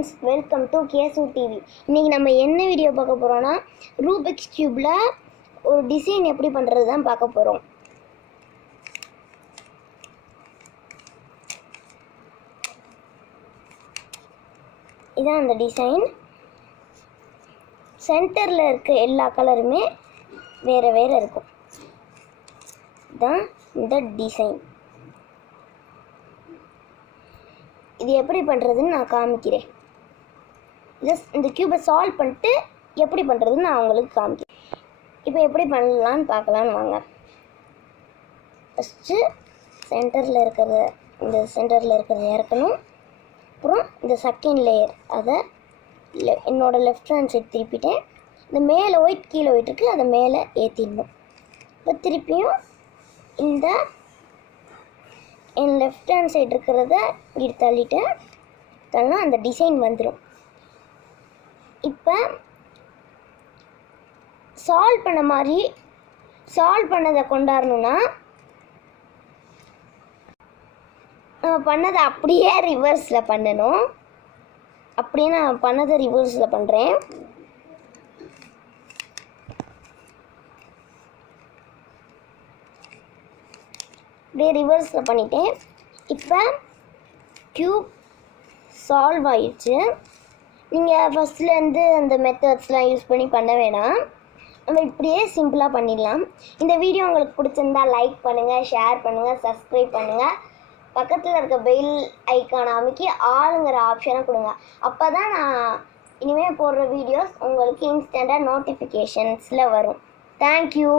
Friends, welcome to Kesu TV. இன்றைக்கி நம்ம என்ன வீடியோ பார்க்க போகிறோன்னா, ரூபிக்ஸ் கியூப்பில் ஒரு டிசைன் எப்படி பண்ணுறது தான் பார்க்க போகிறோம். இதான் அந்த டிசைன். சென்டரில் இருக்க எல்லா கலருமே வேறு வேறு இருக்கும். இதுதான் இந்த டிசைன். இது எப்படி பண்ணுறதுன்னு நான் காமிக்கிறேன். இந்த கியூபை சால்வ் பண்ணிட்டு எப்படி பண்ணுறதுன்னு நான் உங்களுக்கு காமிக்கிறேன். இப்போ எப்படி பண்ணலான்னு பார்க்கலான்னு வாங்க. ஃபஸ்ட்டு சென்டரில் இருக்கிறத இறக்கணும். அப்புறம் இந்த செகண்ட் லேயர் அதை என்னோடய லெஃப்ட் ஹேண்ட் சைட் திருப்பிட்டேன். இந்த மேலே ஒயிட் கீழே ஒயிட் இருக்குது, அதை மேலே ஏற்றிடணும். இப்போ திருப்பியும் இந்த என் லெஃப்ட் ஹேண்ட் சைடு இருக்கிறத இப்படி தள்ளிட்டேன்னா அந்த டிசைன் வந்துடும். இப்போ சால்வ் பண்ணதை கொண்டாடணுன்னா நம்ம பண்ணதை அப்படியே ரிவர்ஸில் பண்ணணும். அப்படியே நான் பண்ணதை ரிவர்ஸில் பண்ணுறேன். அப்படியே ரிவர்ஸில் பண்ணிட்டேன். இப்போ கியூப் சால்வ் ஆயிடுச்சு. நீங்கள் ஃபஸ்ட்லேருந்து அந்த மெத்தட்ஸ்லாம் யூஸ் பண்ண வேணாம். நம்ம இப்படியே சிம்பிளாக பண்ணிடலாம். இந்த வீடியோ உங்களுக்கு பிடிச்சிருந்தா லைக் பண்ணுங்கள், ஷேர் பண்ணுங்கள், சப்ஸ்கிரைப் பண்ணுங்கள். பக்கத்தில் இருக்க பெல் ஐக்கானை அமைக்கி ஆளுங்கிற ஆப்ஷனை கொடுங்க. அப்போ தான் நான் இனிமேல் போடுற வீடியோஸ் உங்களுக்கு இன்ஸ்டண்ட்டாக நோட்டிஃபிகேஷன்ஸில் வரும். தேங்க்யூ.